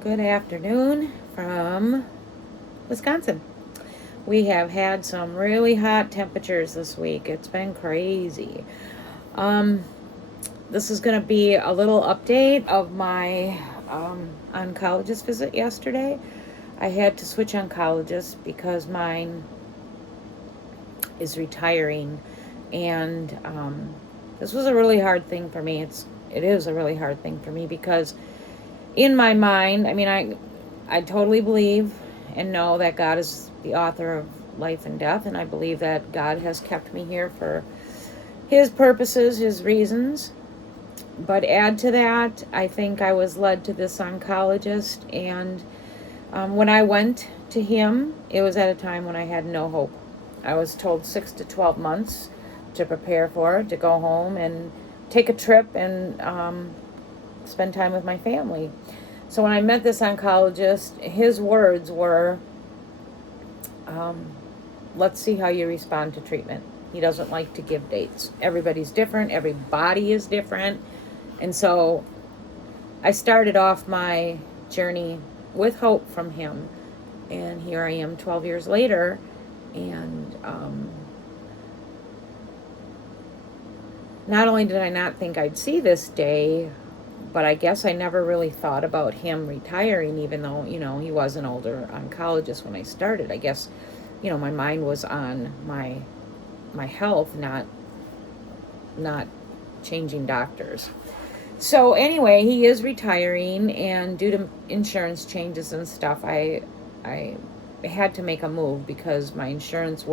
Good afternoon from Wisconsin. We have had some really hot temperatures this week. It's been crazy. Um, this is going to be a little update of my oncologist visit yesterday. I had to switch oncologists because mine is retiring, and this was a really hard thing for me. It is a really hard thing for me because in my mind, I totally believe and know that God is the author of life and death, and I believe that God has kept me here for His purposes, His reasons. But add to that, I think I was led to this oncologist, and when I went to him, it was at a time when I had no hope. I was told 6 to 12 months to prepare for it, to go home and take a trip and spend time with my family. So when I met this oncologist, his words were, let's see how you respond to treatment. He doesn't like to give dates. Everybody's different. Every body is different. And so I started off my journey with hope from him. And here I am 12 years later. And not only did I not think I'd see this day, but I guess I never really thought about him retiring, even though, he was an older oncologist when I started. I guess, my mind was on my health, not changing doctors. So anyway, he is retiring, and due to insurance changes and stuff, I had to make a move because my insurance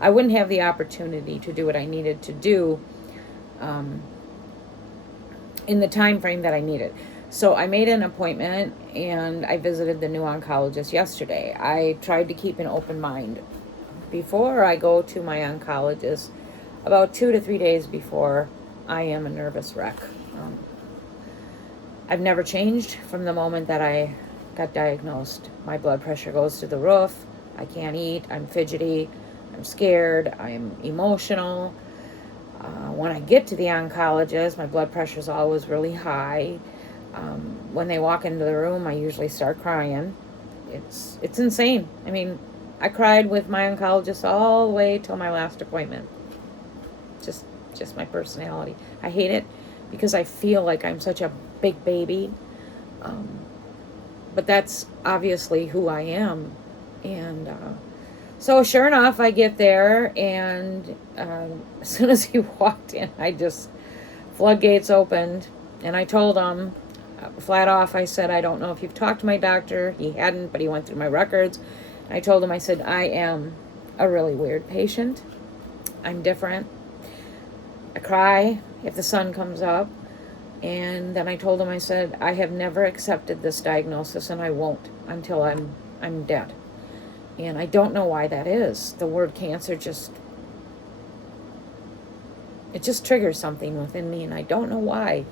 I wouldn't have the opportunity to do what I needed to do in the time frame that I needed. So I made an appointment and I visited the new oncologist yesterday. I tried to keep an open mind before I go to my oncologist. About 2 to 3 days before, I am a nervous wreck. I've never changed from the moment that I got diagnosed. My blood pressure goes to the roof. I can't eat. I'm fidgety. I'm scared. I'm emotional. When I get to the oncologist, my blood pressure is always really high. When they walk into the room, I usually start crying. It's insane. I cried with my oncologist all the way till my last appointment. Just my personality. I hate it because I feel like I'm such a big baby. But that's obviously who I am. And so sure enough, I get there, and as soon as he walked in, floodgates opened, and I told him flat off, I said, I don't know if you've talked to my doctor. He hadn't, but he went through my records. I told him, I said, I am a really weird patient. I'm different. I cry if the sun comes up. And then I told him, I said, I have never accepted this diagnosis, and I won't until I'm dead. And I don't know why that is. The word cancer just triggers something within me, and I don't know why.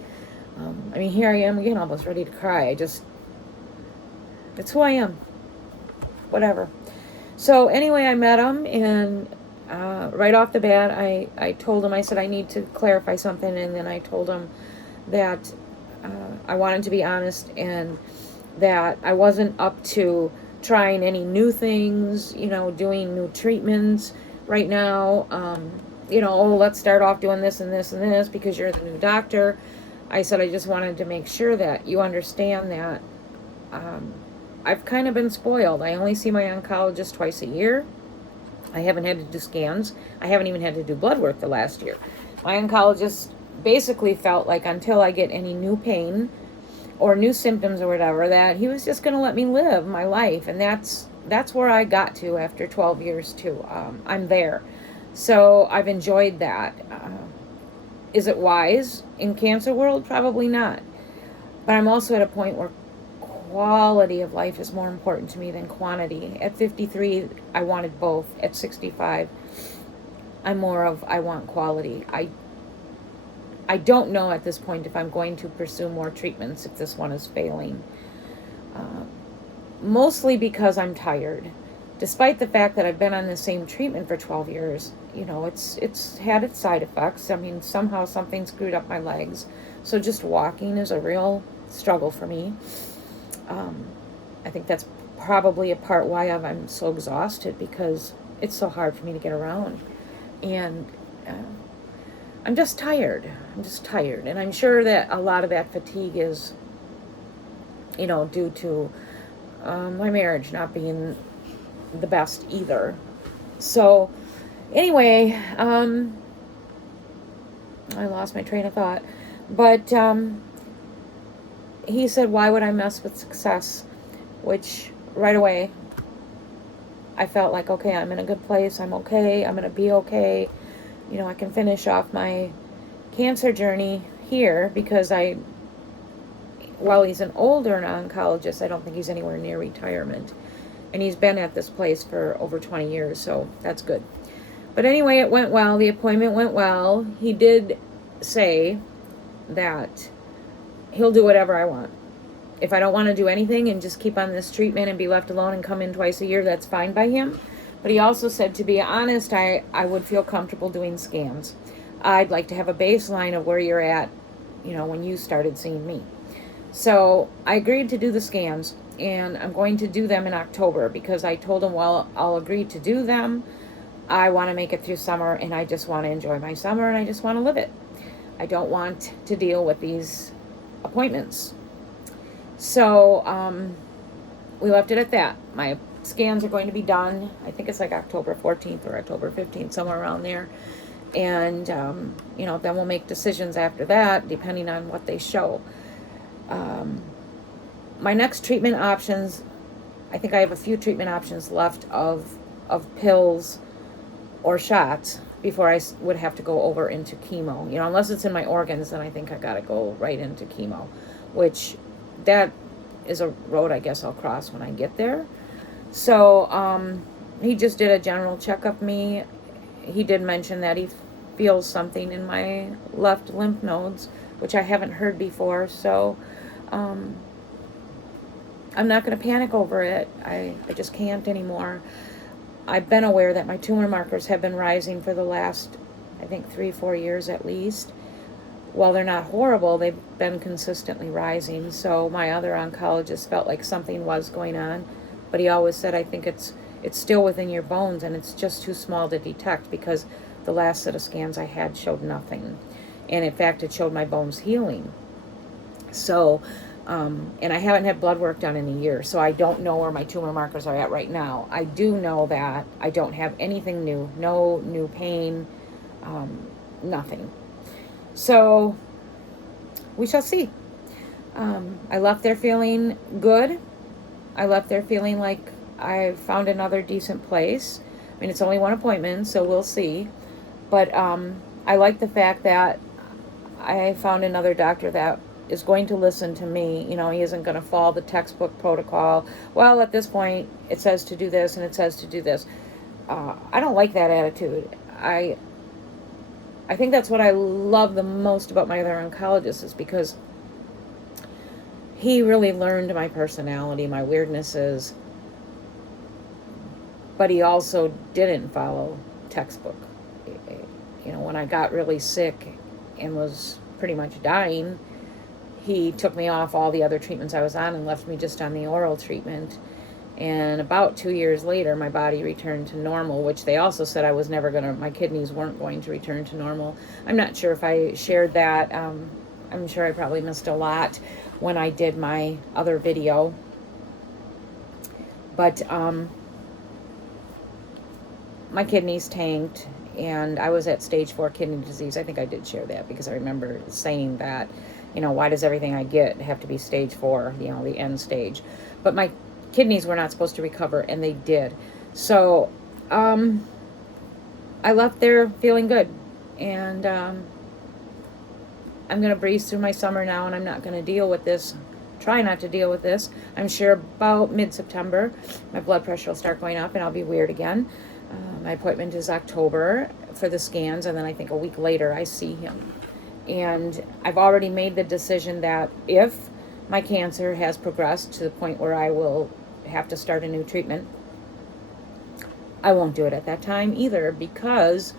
Here I am again, almost ready to cry. It's who I am. Whatever. So anyway, I met him, and right off the bat, I told him, I said, I need to clarify something, and then I told him that I wanted to be honest, and that I wasn't up to trying any new things, doing new treatments right now. Let's start off doing this and this and this because you're the new doctor. I said, I just wanted to make sure that you understand that I've kind of been spoiled. I only see my oncologist twice a year. I haven't had to do scans. I haven't even had to do blood work the last year. My oncologist basically felt like until I get any new pain or new symptoms or whatever, that he was just going to let me live my life. And that's where I got to after 12 years too. I'm there. So I've enjoyed that. Is it wise in cancer world? Probably not. But I'm also at a point where quality of life is more important to me than quantity. At 53, I wanted both. At 65, I'm more of, I want quality. I don't know at this point if I'm going to pursue more treatments if this one is failing. Mostly because I'm tired. Despite the fact that I've been on the same treatment for 12 years, it's had its side effects. Somehow something screwed up my legs. So just walking is a real struggle for me. I think that's probably a part why I'm so exhausted, because it's so hard for me to get around. And I'm just tired. And I'm sure that a lot of that fatigue is, due to my marriage not being the best either. So, anyway, I lost my train of thought. But he said, why would I mess with success? Which, right away, I felt like, okay, I'm in a good place. I'm okay. I'm going to be okay. I can finish off my cancer journey here, because while he's an older oncologist, I don't think he's anywhere near retirement. And he's been at this place for over 20 years, so that's good. But anyway, it went well. The appointment went well. He did say that he'll do whatever I want. If I don't want to do anything and just keep on this treatment and be left alone and come in twice a year, that's fine by him. But he also said, to be honest, I would feel comfortable doing scans. I'd like to have a baseline of where you're at, when you started seeing me. So I agreed to do the scans, and I'm going to do them in October, because I told him, well, I'll agree to do them. I want to make it through summer, and I just want to enjoy my summer, and I just want to live it. I don't want to deal with these appointments. So we left it at that. My scans are going to be done. I think it's like October 14th or October 15th, somewhere around there. And, then we'll make decisions after that, depending on what they show. My next treatment options, I think I have a few treatment options left of pills or shots before I would have to go over into chemo. Unless it's in my organs, then I think I got to go right into chemo, which that is a road I guess I'll cross when I get there. So he just did a general check of me. He did mention that he feels something in my left lymph nodes, which I haven't heard before. So I'm not going to panic over it. I just can't anymore. I've been aware that my tumor markers have been rising for the last, I think, 3-4 years at least. While they're not horrible, they've been consistently rising. So my other oncologist felt like something was going on, but he always said, I think it's still within your bones, and it's just too small to detect, because the last set of scans I had showed nothing. And in fact, it showed my bones healing. So, and I haven't had blood work done in a year, so I don't know where my tumor markers are at right now. I do know that I don't have anything new, no new pain, nothing. So we shall see. I left there feeling good. I left there feeling like I found another decent place. I mean, it's only one appointment, so we'll see. But I like the fact that I found another doctor that is going to listen to me. He isn't going to follow the textbook protocol. Well, at this point, it says to do this and it says to do this. I don't like that attitude. I think that's what I love the most about my other oncologist, is because he really learned my personality, my weirdnesses, but he also didn't follow textbook. When I got really sick and was pretty much dying, he took me off all the other treatments I was on and left me just on the oral treatment. And about 2 years later, my body returned to normal, which they also said I was never my kidneys weren't going to return to normal. I'm not sure if I shared that. I'm sure I probably missed a lot when I did my other video. But my kidneys tanked, and I was at stage 4 kidney disease. I think I did share that, because I remember saying that, why does everything I get have to be stage 4, the end stage? But my kidneys were not supposed to recover, and they did. So I left there feeling good, and I'm going to breeze through my summer now, and I'm not going to deal with this, try not to deal with this. I'm sure about mid-September my blood pressure will start going up and I'll be weird again. My appointment is October for the scans, and then I think a week later I see him. And I've already made the decision that if my cancer has progressed to the point where I will have to start a new treatment, I won't do it at that time either, because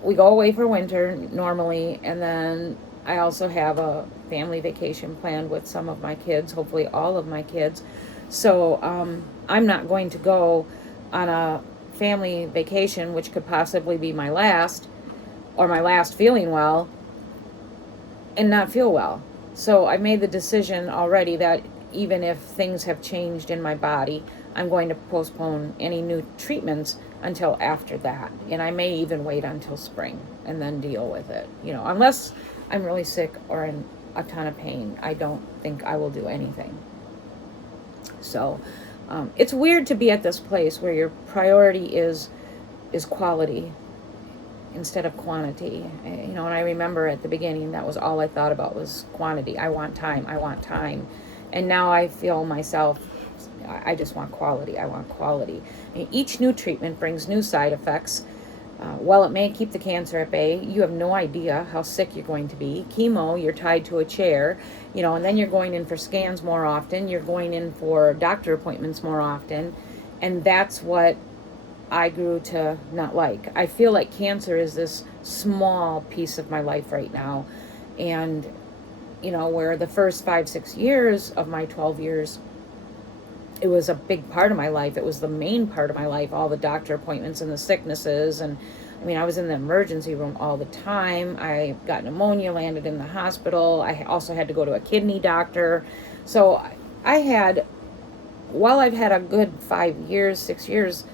we go away for winter normally, and then I also have a family vacation planned with some of my kids, hopefully all of my kids. So I'm not going to go on a family vacation, which could possibly be my last, or my last feeling well, and not feel well. So I made the decision already that even if things have changed in my body, I'm going to postpone any new treatments until after that. And I may even wait until spring and then deal with it. Unless I'm really sick or in a ton of pain, I don't think I will do anything. So it's weird to be at this place where your priority is quality instead of quantity. And I remember at the beginning, that was all I thought about was quantity. I want time. And now I feel myself, I just want quality. I want quality. And each new treatment brings new side effects. While it may keep the cancer at bay, you have no idea how sick you're going to be. Chemo, you're tied to a chair, and then you're going in for scans more often. You're going in for doctor appointments more often. And that's what I grew to not like. I feel like cancer is this small piece of my life right now. And, where the first 5-6 years of my 12 years, it was a big part of my life. It was the main part of my life, all the doctor appointments and the sicknesses. And I was in the emergency room all the time. I got pneumonia, landed in the hospital. I also had to go to a kidney doctor. So while I've had a good 5 years, 6 years,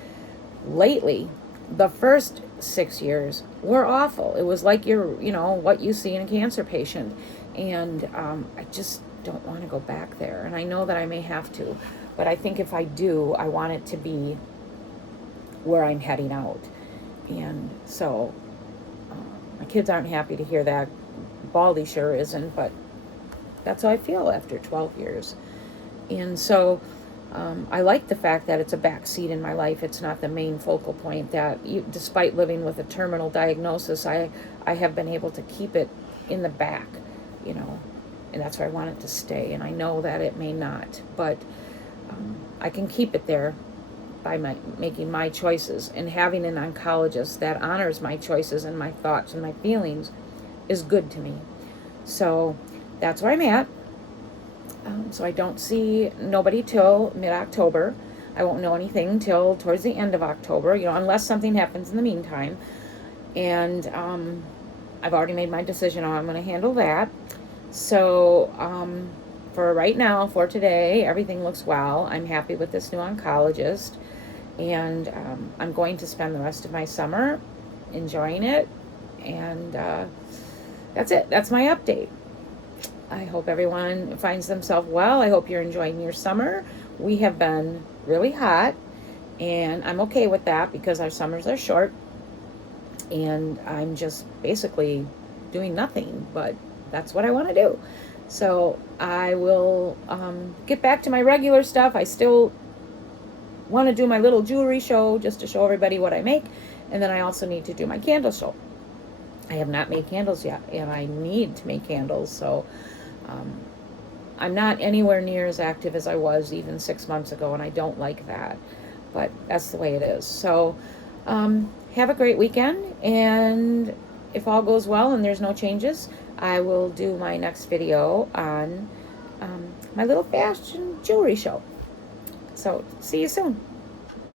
lately, the first 6 years were awful. It was like what you see in a cancer patient. And I just don't want to go back there. And I know that I may have to. But I think if I do, I want it to be where I'm heading out. And so my kids aren't happy to hear that. Baldy sure isn't, but that's how I feel after 12 years. And so I like the fact that it's a backseat in my life. It's not the main focal point. Despite living with a terminal diagnosis, I have been able to keep it in the back, and that's where I want it to stay. And I know that it may not, but I can keep it there by making my choices, and having an oncologist that honors my choices and my thoughts and my feelings is good to me. So that's where I'm at. So I don't see nobody till mid-October. I won't know anything till towards the end of October, unless something happens in the meantime. And I've already made my decision on how I'm going to handle that. So for right now, for today, everything looks well. I'm happy with this new oncologist. And I'm going to spend the rest of my summer enjoying it. And that's it. That's my update. I hope everyone finds themselves well. I hope you're enjoying your summer. We have been really hot, and I'm okay with that because our summers are short, and I'm just basically doing nothing, but that's what I want to do. So I will get back to my regular stuff. I still want to do my little jewelry show just to show everybody what I make, and then I also need to do my candle show. I have not made candles yet, and I need to make candles, so I'm not anywhere near as active as I was even 6 months ago, and I don't like that, but that's the way it is. So have a great weekend, and if all goes well and there's no changes, I will do my next video on my little fashion jewelry show. So see you soon.